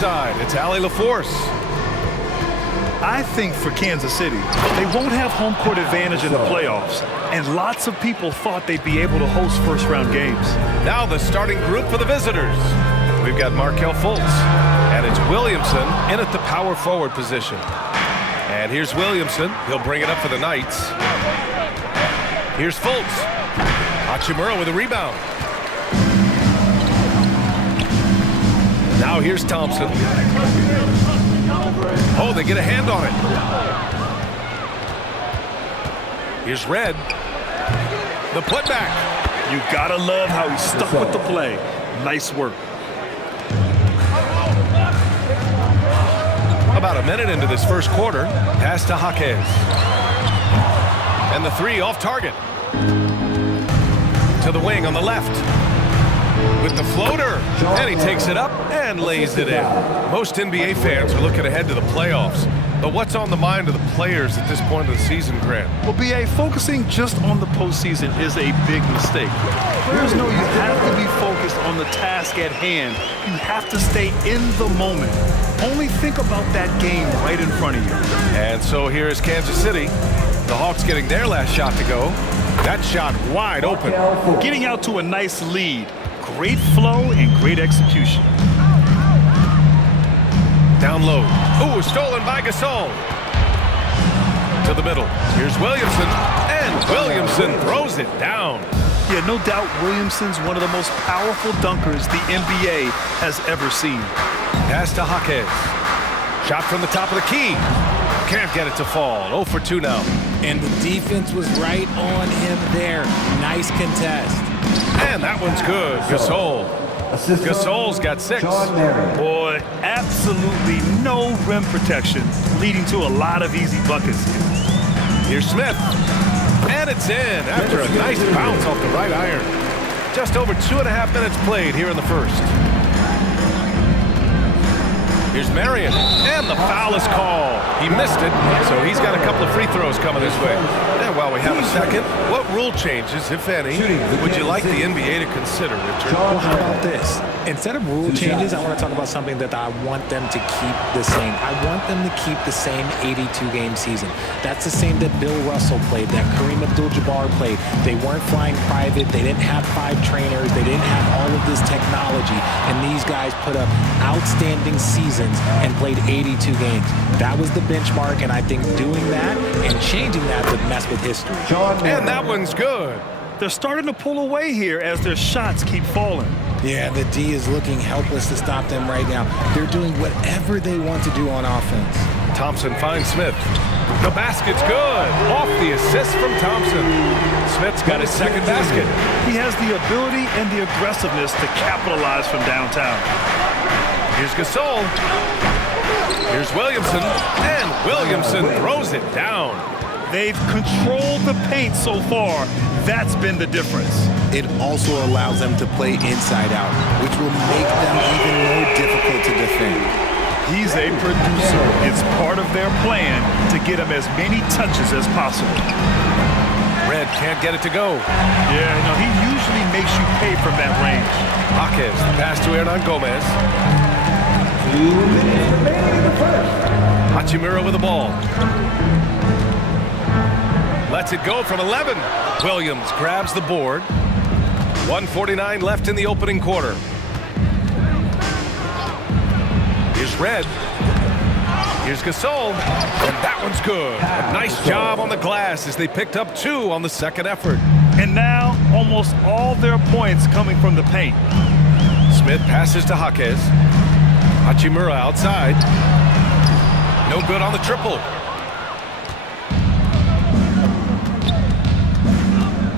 side. It's Allie LaForce. I think for Kansas City, they won't have home court advantage in the playoffs, and lots of people thought they'd be able to host first-round games. Now the starting group for the visitors. We've got Markelle Fultz, and it's Williamson in at the power forward position. And here's Williamson. He'll bring it up for the Knights. Here's Fultz. Hachimura with a rebound. Now here's Thompson. Oh, they get a hand on it. Here's Red. The putback. You gotta love how he stuck with the play. Nice work. About a minute into this first quarter. Pass to Jaquez. And the three off target. To the wing on the left. With the floater. And he takes it up and lays it in. Most NBA fans are looking ahead to the playoffs. But what's on the mind of the players at this point of the season, Grant? Well, B.A., focusing just on the postseason is a big mistake. Players know you have to be focused on the task at hand. You have to stay in the moment. Only think about that game right in front of you. And so here is Kansas City. The Hawks getting their last shot to go. That shot wide open. Getting out to a nice lead. Great flow and great execution. Down low. Ooh, stolen by Gasol. To the middle. Here's Williamson. And Williamson throws it down. Yeah, no doubt Williamson's one of the most powerful dunkers the NBA has ever seen. Pass to Jaquez. Shot from the top of the key. Can't get it to fall. 0 for 2 now. And the defense was right on him there. Nice contest. And that one's good. Gasol. Gasol's got 6. Boy, absolutely no rim protection, leading to a lot of easy buckets here. Here's Smith. And it's in after a nice bounce off the right iron. Just over 2.5 minutes played here in the first. Here's Marion. And the foul is called. He missed it, so he's got a couple of free throws coming his way. And while we have a second, what rule changes, if any, would you like the NBA to consider, Richard? Well, how about this? Instead of rule changes, I want to talk about something that I want them to keep the same. I want them to keep the same 82-game season. That's the same that Bill Russell played, that Kareem Abdul-Jabbar played. They weren't flying private. They didn't have 5 trainers. They didn't have all of this technology. And these guys put up outstanding seasons and played 82 games. That was the benchmark, and I think doing that and changing that would mess with history. And that one's good. They're starting to pull away here as their shots keep falling. Yeah, the D is looking helpless to stop them right now. They're doing whatever they want to do on offense. Thompson finds Smith. The basket's good. Off the assist from Thompson. Smith's got his second basket. He has the ability and the aggressiveness to capitalize from downtown. Here's Gasol. Here's Williamson. And Williamson throws it down. They've controlled the paint so far. That's been the difference. It also allows them to play inside out, which will make them even more difficult to defend. He's a producer. It's part of their plan to get him as many touches as possible. Red can't get it to go. Yeah, he usually makes you pay from that range. Jaquez, the pass to Hernan Gomez. 2 minutes remaining in the first. Hachimura with the ball. Lets it go from 11. Williams grabs the board. 1:49 left in the opening quarter. Here's Red. Here's Gasol. And that one's good. A nice job on the glass as they picked up 2 on the second effort. And now almost all their points coming from the paint. Smith passes to Jaquez. Hachimura outside. No good on the triple.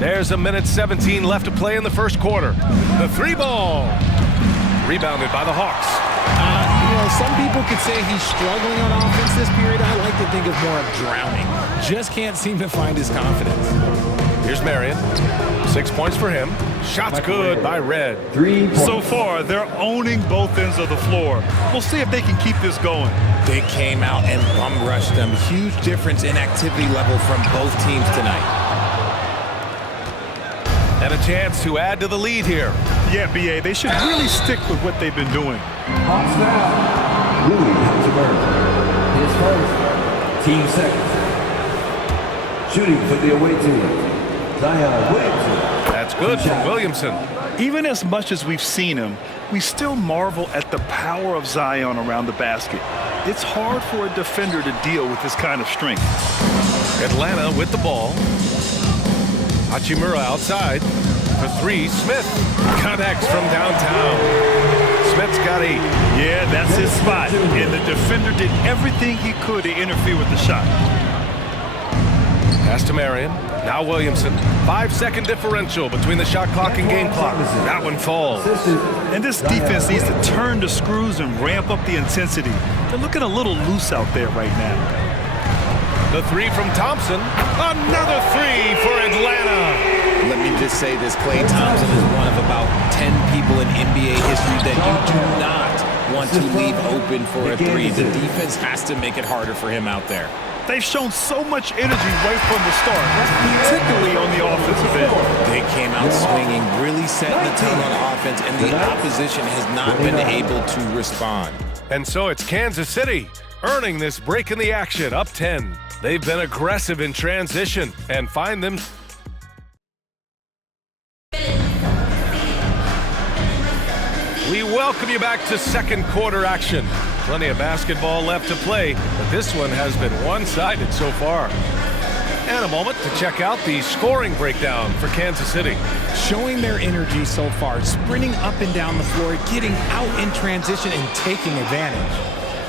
There's 1:17 left to play in the first quarter. The 3 ball. Rebounded by the Hawks. Some people could say he's struggling on offense this period. I like to think of more of drowning. Just can't seem to find his confidence. Here's Marion. 6 points for him. Shots good by Red. 3 points. So far, they're owning both ends of the floor. We'll see if they can keep this going. They came out and bum rushed them. Huge difference in activity level from both teams tonight. And a chance to add to the lead here. Yeah, B.A., they should really stick with what they've been doing. Hawks now Louis Hachimura. His first, team second. Shooting for the away team, Zion Williamson. That's good from Williamson. Even as much as we've seen him, we still marvel at the power of Zion around the basket. It's hard for a defender to deal with this kind of strength. Atlanta with the ball. Hachimura outside. For three, Smith connects from downtown. Smith's got 8. Yeah, that's his spot. And the defender did everything he could to interfere with the shot. Pass to Marion. Now Williamson. 5-second differential between the shot clock and game clock. That one falls. And this defense needs to turn the screws and ramp up the intensity. They're looking a little loose out there right now. The 3 from Thompson. Another 3 for Atlanta. Let me just say this, Klay Thompson is one of about 10 people in NBA history that you do not want to leave open for a 3. The defense has to make it harder for him out there. They've shown so much energy right from the start, particularly on the offensive end. They came out swinging, really setting the tone on offense, and the opposition has not been able to respond. And so it's Kansas City earning this break in the action, up 10. They've been aggressive in transition and find them. We welcome you back to second quarter action. Plenty of basketball left to play, but this one has been one-sided so far. And a moment to check out the scoring breakdown for Kansas City. Showing their energy so far, sprinting up and down the floor, getting out in transition and taking advantage.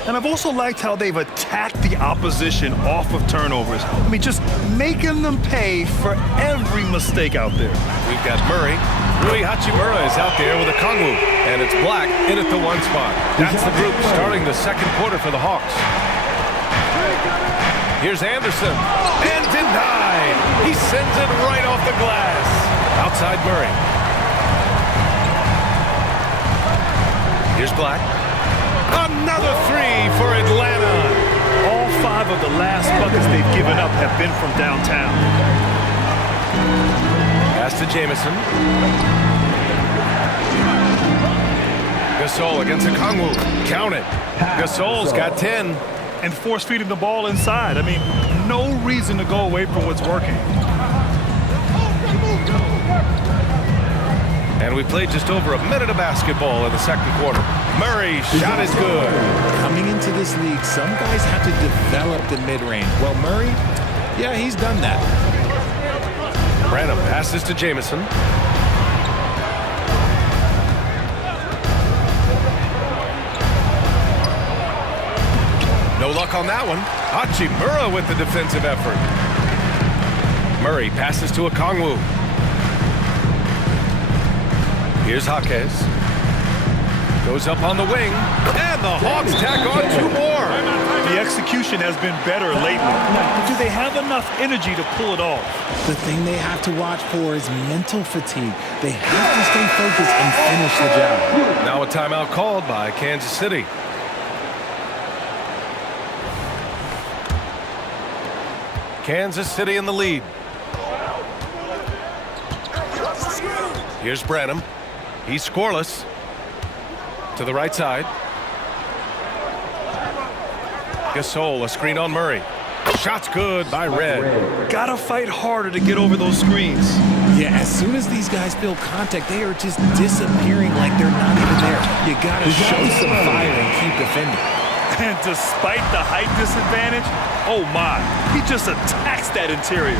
And I've also liked how they've attacked the opposition off of turnovers. I mean, just making them pay for every mistake out there. We've got Murray. Rui Hachimura is out there with a Kongwu, and it's Black in at the 1 spot. That's the group starting the second quarter for the Hawks. Here's Anderson, and denied. He sends it right off the glass. Outside Murray. Here's Black. Another 3 for Atlanta. All 5 of the last buckets they've given up have been from downtown. Pass to Jamison. Gasol against Okongwu. Count it. Gasol's got 10. And force feeding the ball inside. I mean, no reason to go away from what's working. And we played just over a minute of basketball in the second quarter. Murray's shot is good. Coming into this league, some guys have to develop the mid-range. Well, Murray, yeah, he's done that. Branham passes to Jamison. No luck on that one. Hachimura with the defensive effort. Murray passes to Okongwu. Here's Jaquez. Goes up on the wing, and the Hawks tack on 2 more. The execution has been better lately. But do they have enough energy to pull it off? The thing they have to watch for is mental fatigue. They have to stay focused and finish the job. Now a timeout called by Kansas City. Kansas City in the lead. Here's Branham. He's scoreless. To the right side. Gasol, a screen on Murray. Shot's good by Red. Gotta fight harder to get over those screens. Yeah, as soon as these guys feel contact, they are just disappearing like they're not even there. You gotta show some fire and keep defending. And despite the height disadvantage, oh my, he just attacks that interior.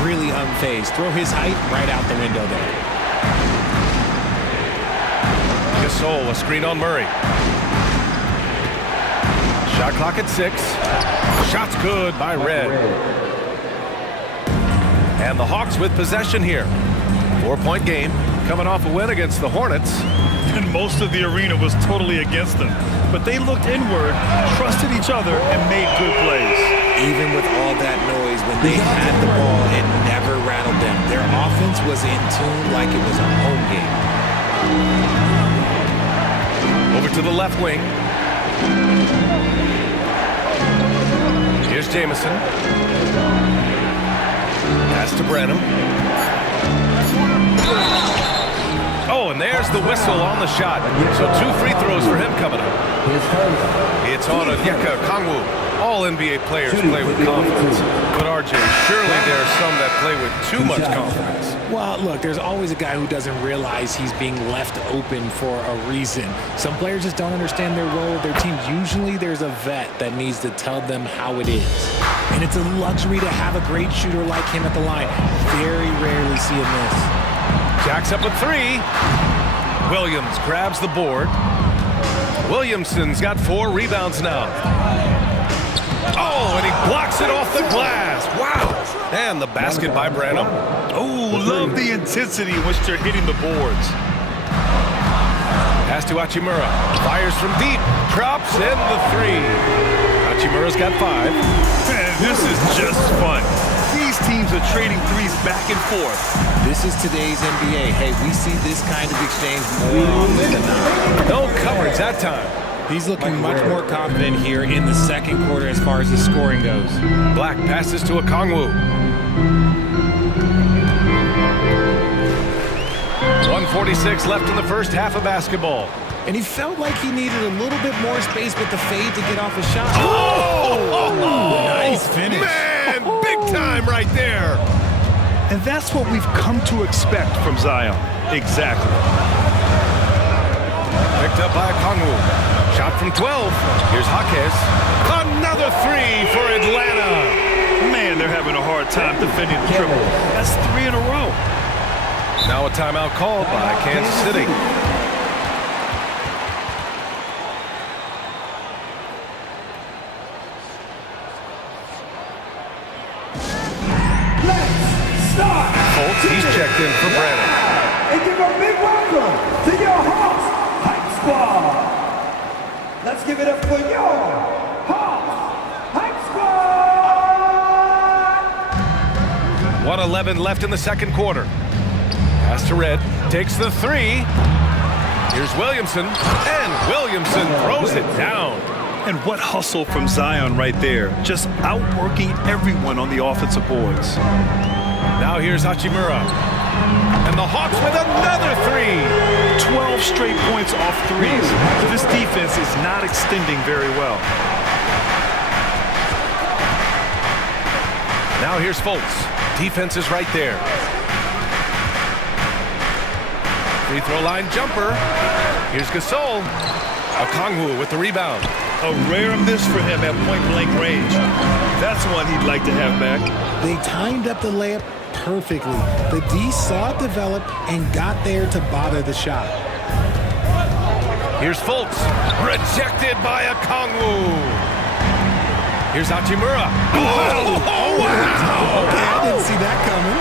Really unfazed. Throw his height right out the window there. Gasol, a screen on Murray. Shot clock at 6. Shot's good by Red. And the Hawks with possession here. 4-point game, coming off a win against the Hornets. And most of the arena was totally against them. But they looked inward, trusted each other, and made good plays. Even with all that noise, when they had the ball, it never rattled them. Their offense was in tune like it was a home game. Over to the left wing. Here's Jamison. Pass to Branham. Oh, and there's the whistle on the shot. So 2 free throws for him coming up. His first. It's on Onyeka Okongwu. All NBA players play with confidence. But RJ, surely there are some that play with too much confidence. Well, look, there's always a guy who doesn't realize he's being left open for a reason. Some players just don't understand their role of their team. Usually there's a vet that needs to tell them how it is. And it's a luxury to have a great shooter like him at the line. Very rarely see him miss. Jacks up a 3. Williams grabs the board. Williamson's got 4 rebounds now. Oh, and he blocks it off the glass. Wow. And the basket by Branham. Oh, love the intensity in which they're hitting the boards. Pass to Hachimura. Fires from deep. Drops in the 3. Hachimura's got 5. Man, this is just fun. These teams are trading threes back and forth. This is today's NBA. Hey, we see this kind of exchange more often than not. No coverage that time. He's looking much more confident here in the second quarter as far as the scoring goes. Black passes to Okongwu. 1:46 left in the first half of basketball. And he felt like he needed a little bit more space with the fade to get off a shot. Oh! Nice finish. Man, big time right there. And that's what we've come to expect from Zion. Exactly. Picked up by Okongwu. Shot from 12. Here's Jaquez. Another 3 for Atlanta. Man, they're having a hard time defending the triple. That's 3 in a row. Now a timeout called by Kansas City. Fultz, he's checked in for Brandon. And give a big welcome to your Hawks Hype Squad. Let's give it up for your Hawks Hype Squad. 1:11 left in the second quarter. Pass to Red. Takes the 3. Here's Williamson. And Williamson throws it down. And what hustle from Zion right there. Just outworking everyone on the offensive boards. Now here's Hachimura. And the Hawks with another 3. 12 straight points off threes. This defense is not extending very well. Now here's Fultz. Defense is right there. Free throw line jumper. Here's Gasol. Okongwu with the rebound. A rare miss for him at point-blank range. That's one he'd like to have back. They timed up the layup perfectly. The D saw it develop and got there to bother the shot. Here's Fultz. Rejected by Okongwu. Here's Hachimura. Oh, wow! Okay, I didn't see that coming.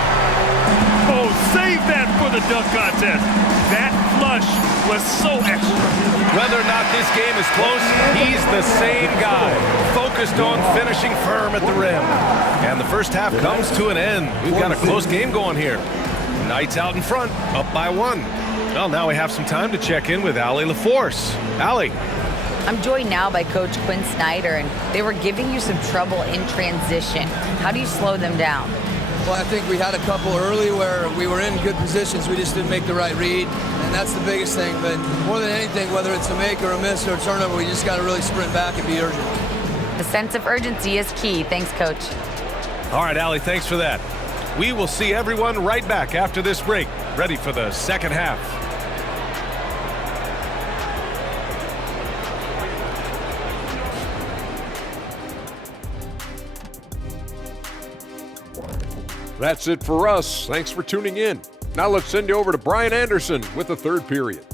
Oh, save that for the dunk contest. That flush was so extra. Whether or not this game is close, he's the same guy. Focused on finishing firm at the rim. And the first half comes to an end. We've got a close game going here. Knights out in front, up by 1. Well, now we have some time to check in with Allie LaForce. Allie. I'm joined now by Coach Quinn Snyder, and they were giving you some trouble in transition. How do you slow them down? Well, I think we had a couple early where we were in good positions. We just didn't make the right read, and that's the biggest thing. But more than anything, whether it's a make or a miss or a turnover, we just got to really sprint back and be urgent. The sense of urgency is key. Thanks, Coach. All right, Allie, thanks for that. We will see everyone right back after this break, ready for the second half. That's it for us. Thanks for tuning in. Now let's send you over to Brian Anderson with the third period.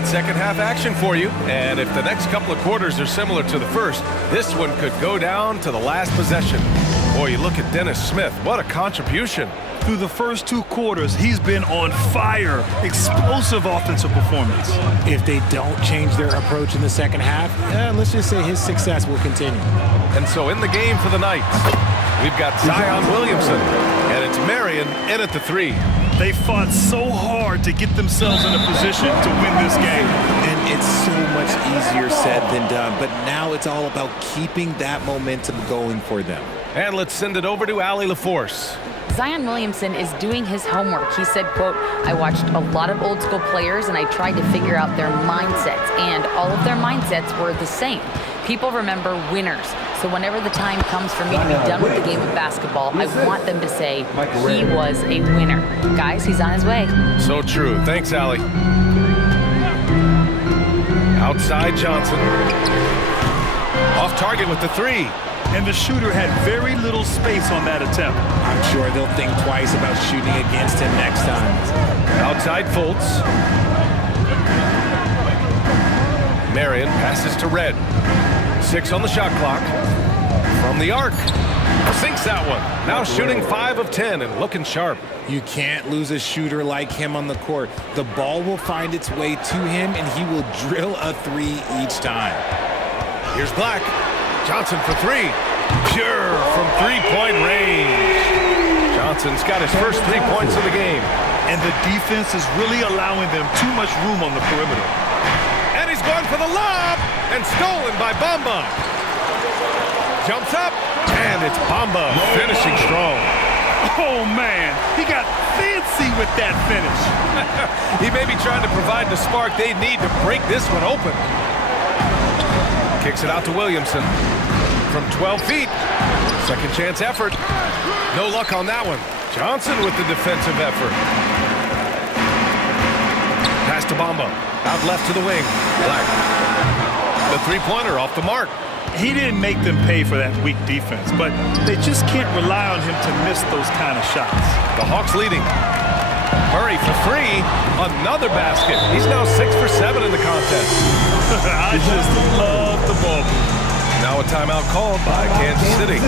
got second half action for you. And if the next couple of quarters are similar to the first, this one could go down to the last possession. Boy, you look at Dennis Smith. What a contribution. Through the first 2 quarters, he's been on fire. Explosive offensive performance. If they don't change their approach in the second half, let's just say his success will continue. And so in the game for the Knights, we've got Zion Williamson, and it's Marion in at the 3. They fought so hard to get themselves in a position to win this game. And it's so much easier said than done, but now it's all about keeping that momentum going for them. And let's send it over to Allie LaForce. Zion Williamson is doing his homework. He said, quote, "I watched a lot of old school players and I tried to figure out their mindsets, and all of their mindsets were the same. People remember winners. So whenever the time comes for me to be done with the game of basketball, I want them to say he was a winner." Guys, he's on his way. So true. Thanks, Allie. Outside Johnson. Off target with the 3. And the shooter had very little space on that attempt. I'm sure they'll think twice about shooting against him next time. Outside Fultz. Marion passes to Red. 6 on the shot clock. From the arc. Sinks that one. Now shooting 5 of 10 and looking sharp. You can't lose a shooter like him on the court. The ball will find its way to him, and he will drill a 3 each time. Here's Black. Johnson for 3. Pure from 3-point range. Johnson's got his first 3 points of the game. And the defense is really allowing them too much room on the perimeter. And he's going for the lob. And stolen by Bamba. Jumps up. And it's Bamba finishing strong. Oh, man. He got fancy with that finish. He may be trying to provide the spark they need to break this one open. Kicks it out to Williamson from 12 feet. Second chance effort. No luck on that one. Johnson with the defensive effort. Pass to Bamba. Out left to the wing. Black. The 3-pointer off the mark. He didn't make them pay for that weak defense, but they just can't rely on him to miss those kind of shots. The Hawks leading. Murray for 3. Another basket. He's now 6 for 7 in the contest. I just love the ball. Now a timeout called by Kansas City.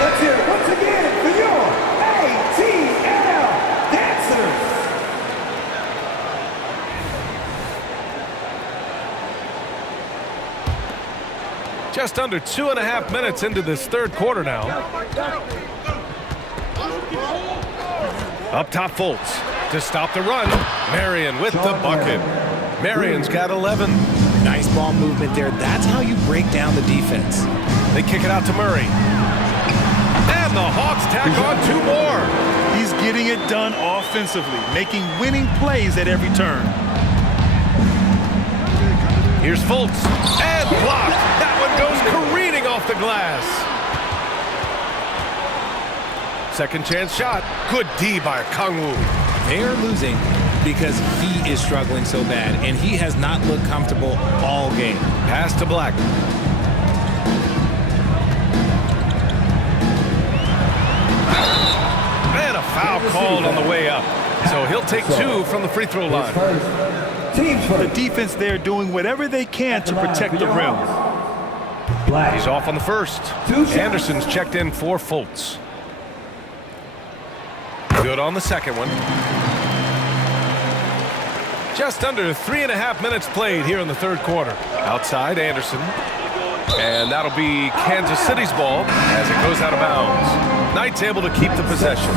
Let's hear it once again for your ATL dancers. Just under 2.5 minutes into this third quarter now. Up top, Fultz to stop the run. Marion with the bucket. Marion's got 11. Nice ball movement there. That's how you break down the defense. They kick it out to Murray. And the Hawks tack on 2 more. He's getting it done offensively, making winning plays at every turn. Here's Fultz. And blocked. That one goes careening off the glass. Second chance shot. Good D by Kangwoo. They are losing because he is struggling so bad, and he has not looked comfortable all game. Pass to Black. And a foul called on the way up. So he'll take 2 from the free throw line. The defense there doing whatever they can to protect the rim. He's off on the first. Anderson's checked in for Fultz. Good on the second one. Just under 3.5 minutes played here in the third quarter. Outside, Anderson. And that'll be Kansas City's ball as it goes out of bounds. Knights able to keep the possession.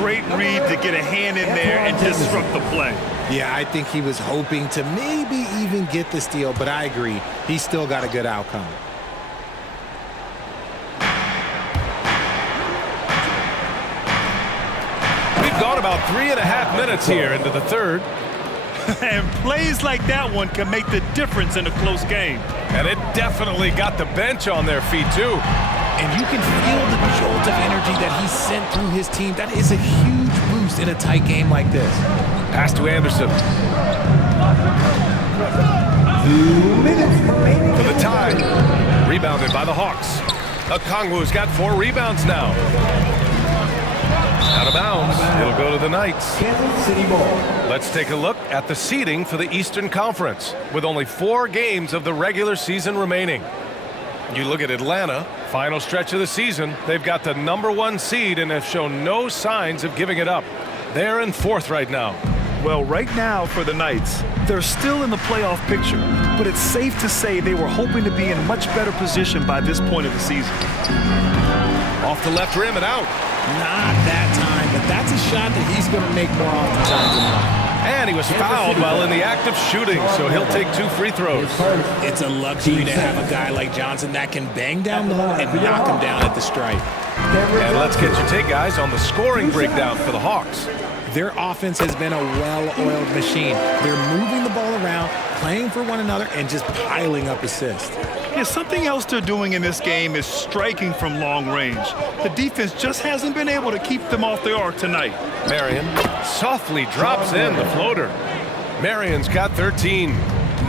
Great read to get a hand in there and disrupt the play. Yeah, I think he was hoping to maybe even get the steal, but I agree. He still got a good outcome. We've gone about 3.5 minutes here into the third. And plays like that one can make the difference in a close game. And it definitely got the bench on their feet, too. And you can feel the jolt of energy that he sent through his team. That is a huge boost in a tight game like this. Pass to Anderson. 2 minutes remaining. For the tie. Rebounded by the Hawks. Okongwu's got 4 rebounds now. Out of bounds. It'll go to the Knights. Kansas City ball. Let's take a look at the seeding for the Eastern Conference, with only 4 games of the regular season remaining. You look at Atlanta, final stretch of the season. They've got the #1 seed and have shown no signs of giving it up. They're in 4th right now. Well, right now for the Knights, they're still in the playoff picture, but it's safe to say they were hoping to be in much better position by this point of the season. Off the left rim and out. Not that time, but that's a shot that he's going to make more often times than not. And he was fouled while in the act of shooting, so he'll take 2 free throws. It's a luxury to have a guy like Johnson that can bang down low and knock him down at the stripe. And let's get your take, guys, on the scoring breakdown for the Hawks. Their offense has been a well-oiled machine. They're moving the ball around, playing for one another, and just piling up assists. Yeah, something else they're doing in this game is striking from long range. The defense just hasn't been able to keep them off the arc tonight. Marion softly drops in the floater. Marion's got 13.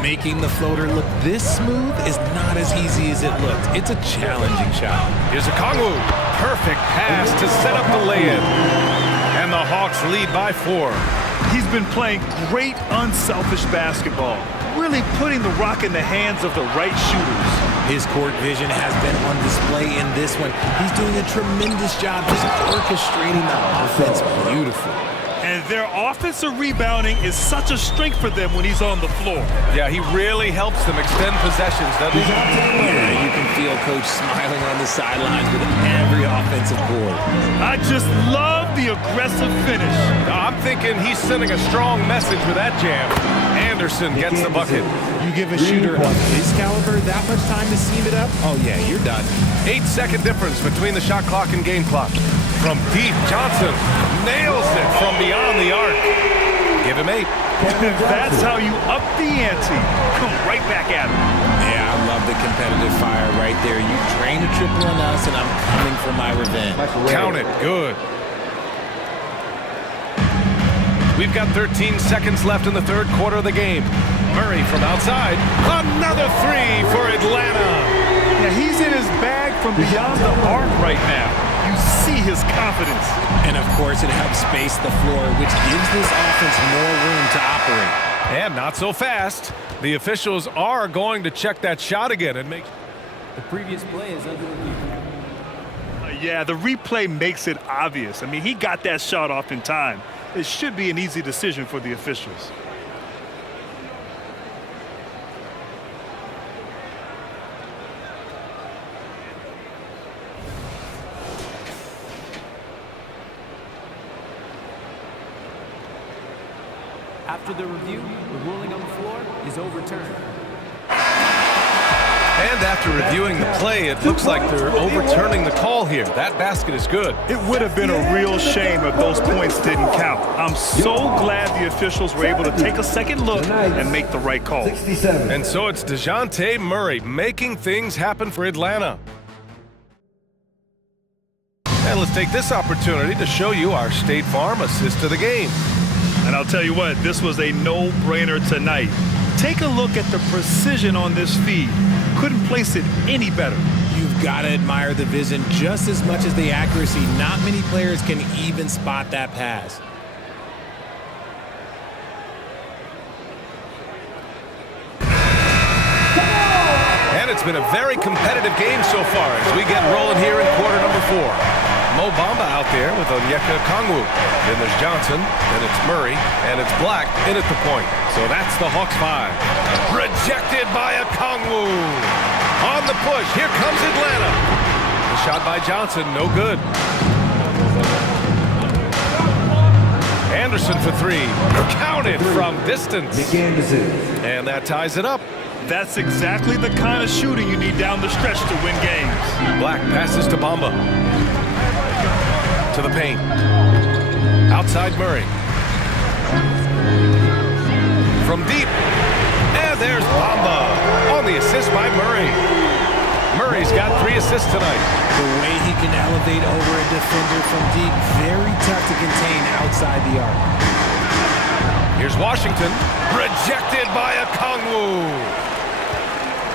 Making the floater look this smooth is not as easy as it looked. It's a challenging shot. Here's Okongwu. Perfect pass to set up the lay-in. And the Hawks lead by 4. He's been playing great unselfish basketball, really putting the rock in the hands of the right shooters. His court vision has been on display in this one. He's doing a tremendous job just orchestrating the offense beautifully. And their offensive rebounding is such a strength for them when he's on the floor. Yeah, he really helps them extend possessions, doesn't he? Yeah, you can feel Coach smiling on the sidelines with every offensive board. I just love the aggressive finish. I'm thinking he's sending a strong message with that jam. Anderson gets the bucket. You give a shooter of his caliber that much time to seam it up, oh yeah, you're done. 8-second difference between the shot clock and game clock. From deep, Johnson nails it from beyond the arc. Give him 8. That's how you up the ante. Come right back at him. Yeah, I love the competitive fire right there. You drain a triple on us, and I'm coming for my revenge. Count it. Good. We've got 13 seconds left in the 3rd quarter of the game. Murray from outside. Another 3 for Atlanta. Yeah, he's in his bag from beyond the arc right now. You see his confidence. And, of course, it helps space the floor, which gives this offense more room to operate. And not so fast. The officials are going to check that shot again and make... The previous play is under review. Yeah, the replay makes it obvious. I mean, he got that shot off in time. It should be an easy decision for the officials. After the review, the ruling on the floor is overturned. And after reviewing the play, it looks like they're overturning the call here. That basket is good. It would have been a real shame if those points didn't count. I'm so glad the officials were able to take a second look and make the right call. 67. And so it's DeJounte Murray making things happen for Atlanta. And let's take this opportunity to show you our State Farm assist of the game. And I'll tell you what, this was a no-brainer tonight. Take a look at the precision on this feed. Couldn't place it any better. You've got to admire the vision just as much as the accuracy. Not many players can even spot that pass. And it's been a very competitive game so far as we get rolling here in quarter number 4. Mo Bamba out there with Onyeka Okongwu. Then there's Johnson, then it's Murray, and it's Black in at the point. So that's the Hawks 5. Rejected by Okongwu. On the push, here comes Atlanta. The shot by Johnson, no good. Anderson for 3. Counted from distance. And that ties it up. That's exactly the kind of shooting you need down the stretch to win games. Black passes to Bamba. To the paint. Outside Murray. From deep. And there's Bamba on the assist by Murray. Murray's got 3 assists tonight. The way he can elevate over a defender from deep, very tough to contain outside the arc. Here's Washington. Rejected by Okongwu.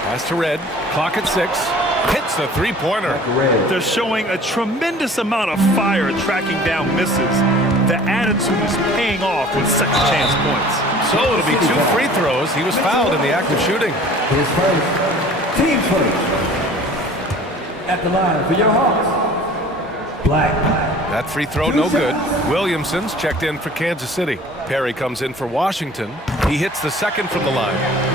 Pass to Red. Clock at 6. Hits the three-pointer. They're showing a tremendous amount of fire tracking down misses. The attitude is paying off with second chance points. So it'll be 2 free throws. He was fouled in the act of shooting. His first, team first. At the line for your Hawks, Black. That free throw no good. Williamson's checked in for Kansas City. Perry comes in for Washington. He hits the second from the line.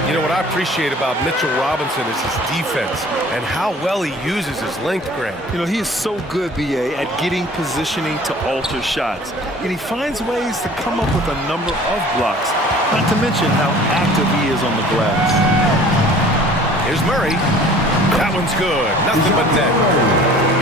You know what I appreciate about Mitchell Robinson is his defense and how well he uses his length, Grant. You know, he is so good, BA, at getting positioning to alter shots. And he finds ways to come up with a number of blocks, not to mention how active he is on the glass. Here's Murray. That one's good. Nothing but net.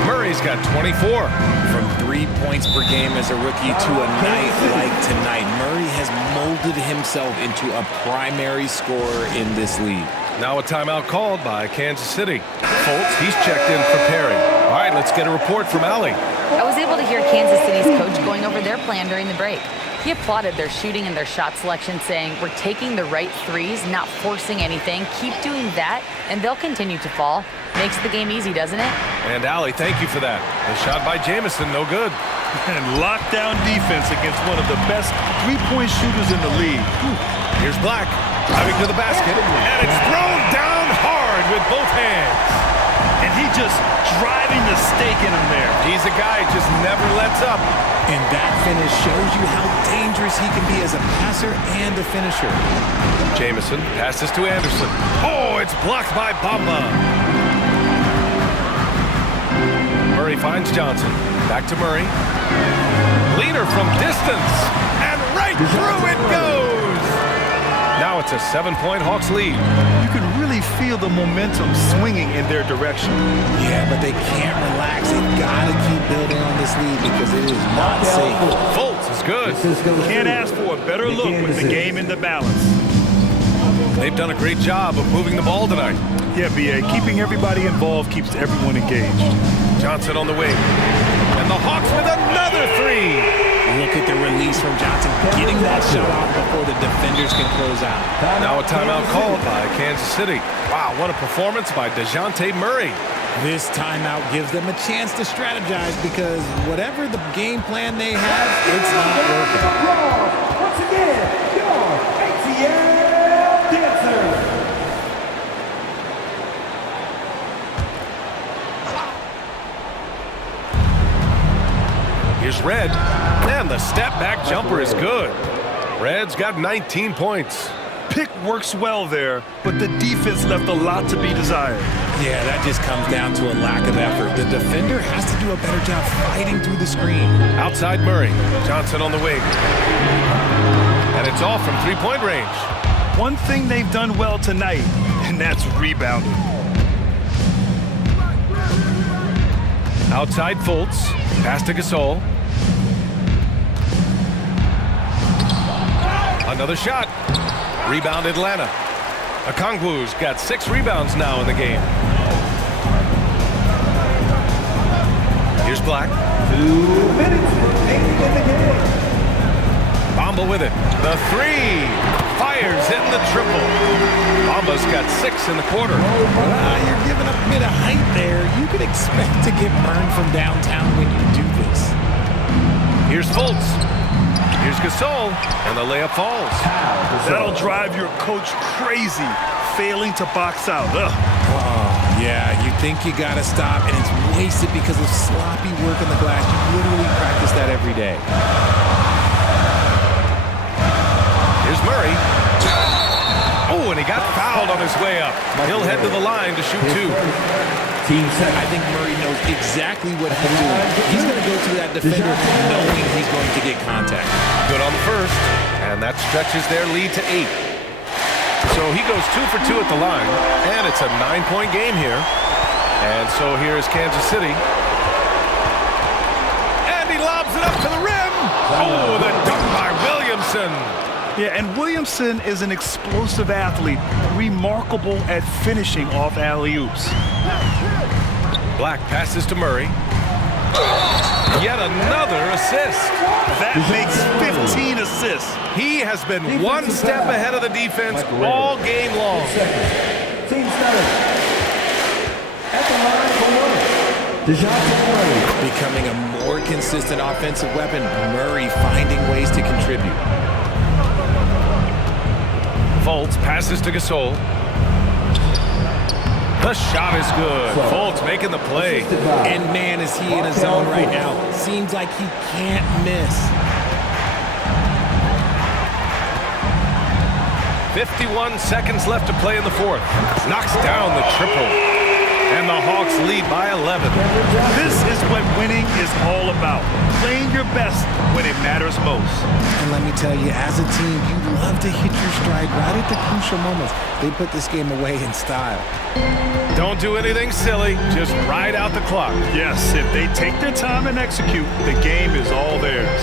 Murray's got 24. From 3 points per game as a rookie to a night like tonight, Murray has molded himself into a primary scorer in this league. Now a timeout called by Kansas City. Fultz, he's checked in for Perry. All right, let's get a report from Allie. I was able to hear Kansas City's coach going over their plan during the break. He applauded their shooting and their shot selection, saying, "We're taking the right threes, not forcing anything. Keep doing that, and they'll continue to fall." Makes the game easy, doesn't it? And Allie, thank you for that. The shot by Jamison, no good. And lockdown defense against one of the best three-point shooters in the league. Here's Black, driving to the basket, and it's thrown down hard with both hands. And he just driving the stake in him there. He's a guy who just never lets up. And that finish shows you how dangerous he can be as a passer and a finisher. Jamison passes to Anderson. Oh, it's blocked by Bamba. Murray finds Johnson. Back to Murray. Leader from distance. And right through it goes. Now it's a 7-point Hawks lead. You can really feel the momentum swinging in their direction. Yeah, but they can't relax. They've got to keep building on this lead because it is not safe. Fultz is good. Can't ask for a better look with the game in the balance. They've done a great job of moving the ball tonight. Yeah, BA, keeping everybody involved keeps everyone engaged. Johnson on the wing. And the Hawks with another three. Look at the release from Johnson, getting that shot off before the defenders can close out. Now a timeout called by Kansas City. Wow, what a performance by DeJounte Murray. This timeout gives them a chance to strategize because whatever the game plan they have, it's not working. Once again, your ATL dancer. Here's Red, and the step-back jumper is good. Red's got 19 points. Pick works well there, but the defense left a lot to be desired. Yeah, that just comes down to a lack of effort. The defender has to do a better job fighting through the screen. Outside Murray, Johnson on the wing. And it's off from three-point range. One thing they've done well tonight, and that's rebounding. Outside Fultz, pass to Gasol. Another shot. Rebound Atlanta. Okongwu's got 6 rebounds now in the game. Here's Black. 2 minutes remaining in the game. Bamba with it. The three. Fires in the triple. Bamba's got 6 in the quarter. You're giving up a bit of height there. You could expect to get burned from downtown when you do this. Here's Fultz. Here's Gasol, and the layup falls. That'll drive your coach crazy, failing to box out. Ugh. Oh, yeah, you think you got to stop, and it's wasted because of sloppy work on the glass. You literally practice that every day. Here's Murray. Oh, and he got fouled on his way up. He'll head to the line to shoot 2. I think Murray knows exactly what he's doing. He's going to go to that defender knowing he's going to get contact. Good on the first, and that stretches their lead to 8. So he goes 2 for 2 at the line, and it's a 9-point game here. And so here's Kansas City. And he lobs it up to the rim. Oh, the dunk by Williamson. Yeah, and Williamson is an explosive athlete, remarkable at finishing off alley-oops. Black passes to Murray. Yet another assist. That makes 15 assists. He has been one step ahead of the defense all game long. Team 7. At the line for one. DeJounte Murray. Becoming a more consistent offensive weapon, Murray finding ways to contribute. Fultz passes to Gasol. The shot is good. Fultz making the play. And man, is he in a zone right now. Seems like he can't miss. 51 seconds left to play in the fourth. Knocks down the triple. And the Hawks lead by 11. This is what winning is all about. Playing your best when it matters most. And let me tell you, as a team, you love to hit your stride right at the crucial moments. They put this game away in style. Don't do anything silly. Just ride out the clock. Yes, if they take their time and execute, the game is all theirs.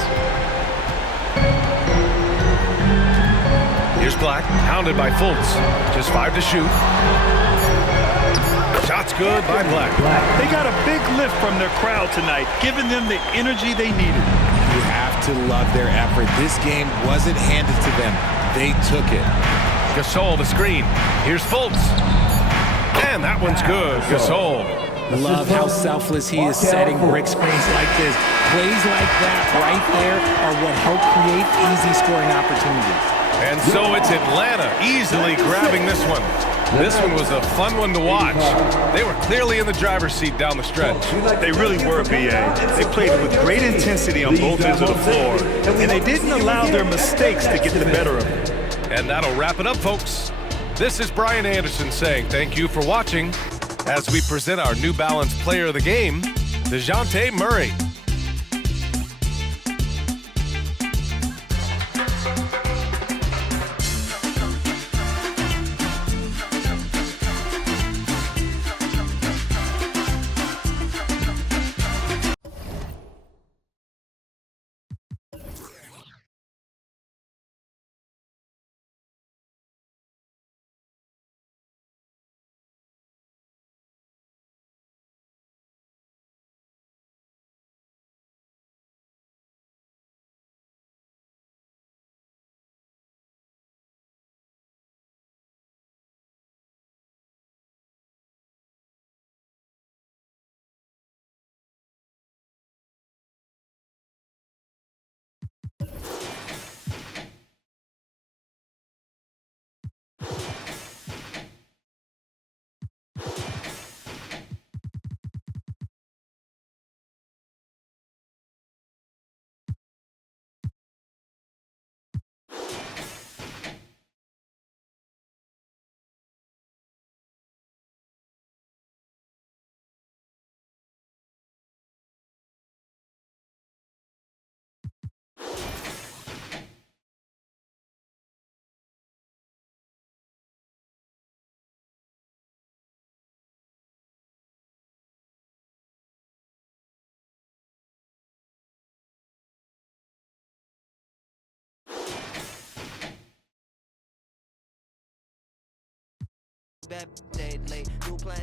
Here's Black, hounded by Fultz. Just 5 to shoot. Shot's good by Black. They got a big lift from their crowd tonight, giving them the energy they needed. You have to love their effort. This game wasn't handed to them. They took it. Gasol the screen. Here's Fultz. And that one's good. Gasol. Love how selfless he is setting brick screens like this. Plays like that right there are what help create easy scoring opportunities. And so it's Atlanta easily grabbing this one. This one was a fun one to watch. They were clearly in the driver's seat down the stretch. They really were, B.A. They played with great intensity on both ends of the floor, and they didn't allow their mistakes to get the better of them. And that'll wrap it up, folks. This is Brian Anderson saying thank you for watching as we present our New Balance Player of the Game, DeJounte Murray. Bad day late, new plan.